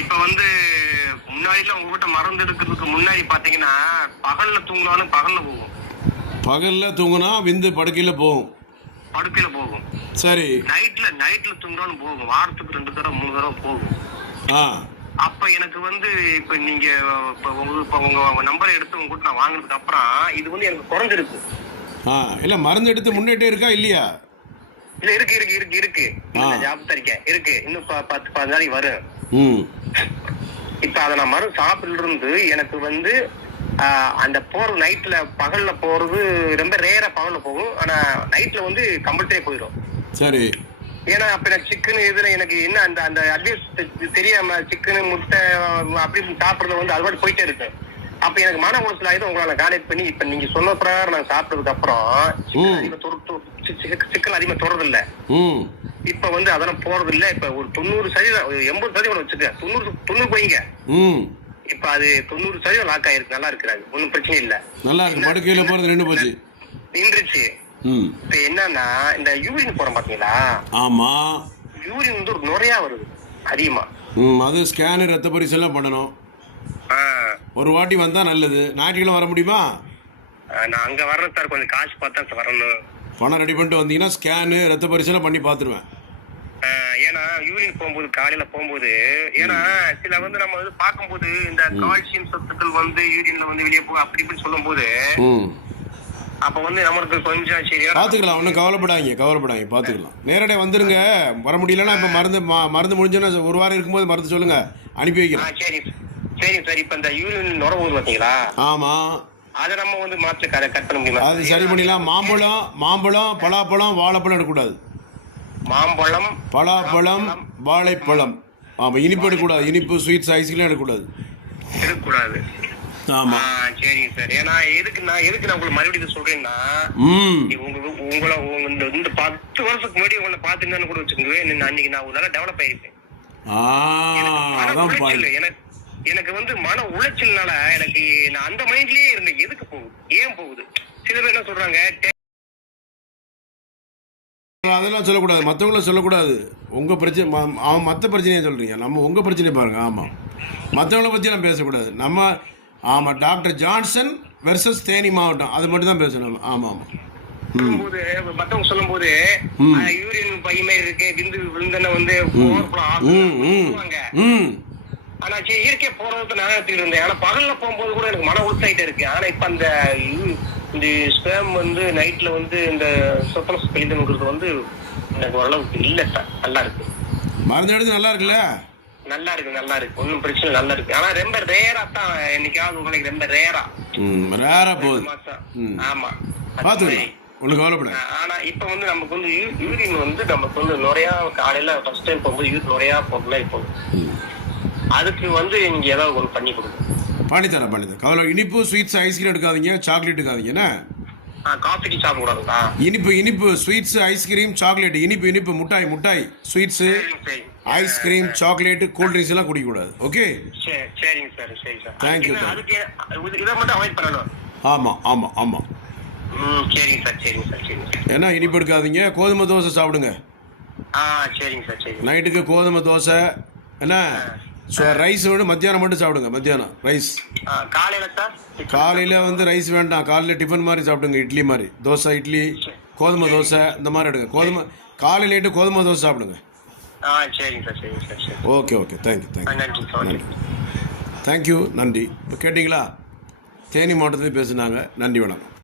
இப்ப வந்து முன்னாடிலாம் உங்ககிட்ட மருந்து எடுக்கிறதுக்கு முன்னாடி பாத்தீங்கன்னா பகல்ல தூங்கினாலும் பகல்ல போகும். பகல்ல தூங்குனா விந்து படுக்கையில போகும். படுக்கையில போகும். சரி. நைட்ல தூங்கினாலும் போகும். வாரத்துக்கு 2 தடவை 3 தடவை போகும். ஆ. அப்ப எனக்கு வந்து இப்ப நீங்க உங்க நம்பரை எடுத்து உங்ககிட்ட நான் வாங்கினதுக்கு அப்புறம் இது வந்து எனக்கு குறைஞ்சிருக்கு. இல்ல மருந்து எடுத்து முன்னேட்டே இருக்கா இல்லையா? இல்ல இருக்கு ஜாப் தரிக்கேன் இருக்கு. இன்னும் 10-15 நாளைக்கு வரும். இப்ப அதை நான் மருந்து சாப்பிட்டு இருந்து எனக்கு வந்து அந்த போறது நைட்ல பகல்ல போறது ரொம்ப ரேரா பகல்ல போகும். ஆனா நைட்ல வந்து கம்பல்சரியா போயிடும். சரி. ஏன்னா அப்ப எனக்கு சிக்கன் இதுல எனக்கு என்ன அந்த அந்த அட்வைஸ் தெரியாம சிக்கன் முட்டை அப்படி சாப்பிடுறது வந்து அது மாதிரி போயிட்டே இருக்கு. அப்ப எனக்கு மன உளைச்சல் ஆயுது. உங்களை கான்டாக்ட் பண்ணி இப்ப நீங்க சொன்ன பிரகாரம் நான் சாப்பிட்டதுக்கு அப்புறம் சிக்கன் அதிகமா தொடறது இல்ல. இப்ப வந்து அதெல்லாம் போறது இல்ல. இப்ப ஒரு 90% 80% வச்சுக்க 90 போயிங்க. இப்ப அது 90% லாக் ஆயிருக்கு. நல்லா இருக்கிறாங்க. ஒன்னும் பிரச்சனை இல்ல. நல்லா இருக்கு. படுக்கையில போறது நின்னு போச்சு. நின்றுச்சு. இப்ப என்னன்னா இந்த யூரின் போறோம் பாத்தீங்களா? ஆமா. யூரின் வந்து ஒரு நுரையா வருது அதிகமா. அது ஸ்கேன் ரத்த பரிசோதனை பண்ணணும். ஒரு வாட்டி வந்தா நல்லது. ஞாயிற்றுக்கிழமை வர முடியுமா? நான் அங்க வர்றேன் சார். கொஞ்சம் காசு பார்த்தா வரணும். பணம் ரெடி பண்ணிட்டு வந்தீங்கன்னா ஸ்கேனு ரத்த பரிசோதனை பண்ணி பாத்துருவேன். ஏன்னா யூரின் போகும்போது காலையில போகும்போது ஏன்னா சில வந்து நம்ம வந்து பார்க்கும்போது இந்த கால்சியம் சத்துக்கள் வந்து யூரின்ல வந்து வெளியே போகும் அப்படி இப்படி சொல்லும் போது அப்ப வந்து நம்மளுக்கு கொஞ்சம் சரியா பாத்துக்கலாம். ஒன்னும் கவலைப்படாங்க பாத்துக்கலாம். நேரடியா வந்துருங்க. வர முடியலன்னா இப்ப மருந்து முடிஞ்சோன்னா ஒரு வாரம் இருக்கும்போது மருந்து சொல்லுங்க, அனுப்பி வைக்கிறேன். சரி சார். இப்ப இந்த யூரின் நுர போகுது பாத்தீங்களா? ஆமா. அதை நம்ம வந்து மாற்று கட் பண்ண முடியுமா? அது சரி பண்ணிடலாம். மாம்பழம் பலாப்பழம் வாழைப்பழம் எடுக்கக்கூடாது. மாம்பழம் பலாப்பழம் வாழைப்பழம். ஆமா. இனிப்பு எடுக்கக்கூடாது. இனிப்பு ஸ்வீட்ஸ் ஐஸ்கிரீம் எடுக்கக்கூடாது. ஆமா. சரிங்க சார். ஏன்னா எதுக்கு நான் உங்களுக்கு மறுபடியும் சொல்றேன்னா உங்களை இந்த 10 வருஷத்துக்கு முன்னாடி உங்களை பாத்துருந்தான்னு கூட வச்சுக்கோங்க. அன்னைக்கு நான் நல்லா டெவலப் ஆயிருப்பேன். எனக்கு வந்து மன உளைச்சல்னால எனக்கு நான் அந்த மைண்ட்லயே இருந்தேன். எதுக்கு போகுது, ஏன் போகுது? சில பேர் என்ன சொல்றாங்க, அதெல்லாம் சொல்லக்கூடாது. மற்றவங்கள சொல்லக்கூடாது. உங்க பிரச்சனை அவன் மற்ற பிரச்சனையை சொல்றீங்க. நம்ம உங்க பிரச்சனையை பாருங்க. ஆமா. மற்றவங்கள பத்தி எல்லாம் பேசக்கூடாது. நம்ம ஆமா டாக்டர் ஜான்சன் வெர்சஸ் தேனி மாவட்டம் அது மட்டும் தான் பேசணும். ஆமா ஆமா. மத்தவங்க சொல்லும் போது யூரின் பையமே இருக்கு விந்துன்னு வந்து ஆனா இயற்கை போறதுக்கு நான் எடுத்துட்டு இருந்தேன். ஆனா பகல்ல போகும்போது கூட எனக்கு மன உற்சாகிட்டே இருக்கு. ஆனா இப்ப இந்த ஸ்பேம் வந்து நைட்ல வந்து இந்த சொப்பனஸ் கழிதுங்கிறது வந்து எனக்கு ஓரளவுக்கு இல்ல சார். நல்லா இருக்கு. மருந்து எடுத்து நல்லா இருக்குல்ல? நல்லா இருக்கு. ஒன்னும் பிரச்சனை நல்லா இருக்கு. ஆனா ரொம்ப ரேரா தான் என்னைக்காவது உங்களுக்கு ரொம்ப ரேரா போகுது. ஆமா பாத்துக்கலாம். ஒண்ணு கவலைப்பட. ஆனா இப்ப வந்து நமக்கு வந்து யூரின் வந்து நமக்கு வந்து நுரையா காலையில ஃபர்ஸ்ட் டைம் போகும்போது யூரின் நுரையா போகல. இப்போ அதுக்கு வந்து நீங்க ஏதாவது ஒன்று பண்ணி கொடுங்க. பண்ணித்தரேன். கவலை. இனிப்பு ஸ்வீட்ஸ் ஐஸ்கிரீம் எடுக்காதீங்க, சாக்லேட் எடுக்காதீங்க. என்ன காஃபி டீ சாப்பிடக்கூடாதுங்களா? இனிப்பு ஸ்வீட்ஸ் ஐஸ்கிரீம் சாக்லேட் இனிப்பு முட்டாய் sweets ice cream chocolate cool drinks எல்லாம் குடிக்க கூடாது. ஓகே. சரிங்க சார். சரி சார். தேங்க்யூ. அதுக்கு இதை மட்டும் அவாய்ட் பண்ணணும். ஆமா. சரிங்க சார். ஏன்னா இனிப்பு எடுக்காதீங்க. கோதுமை தோசை சாப்பிடுங்க. சரிங்க சார். சரி. நைட்டுக்கு கோதுமை தோசை. என்ன ரைஸ் வேணும். மத்தியானம் மட்டும் சாப்பிடுங்க. மத்தியானம் ரைஸ். காலையில வந்து ரைஸ் வேண்டாம். காலையில டிஃபன் மாதிரி சாப்பிடுங்க. இட்லி மாதிரி தோசை இட்லி கோதுமை தோசை இந்த மாதிரி எடுங்க. காலையில கோதுமை தோசை சாப்பிடுங்க. சரிங்க சார். ஓகே. தேங்க்யூ. நன்றி. இப்போ கேட்டிங்களா? தேனி மாவட்டத்தில் பேசுனாங்க. நன்றி, வணக்கம்.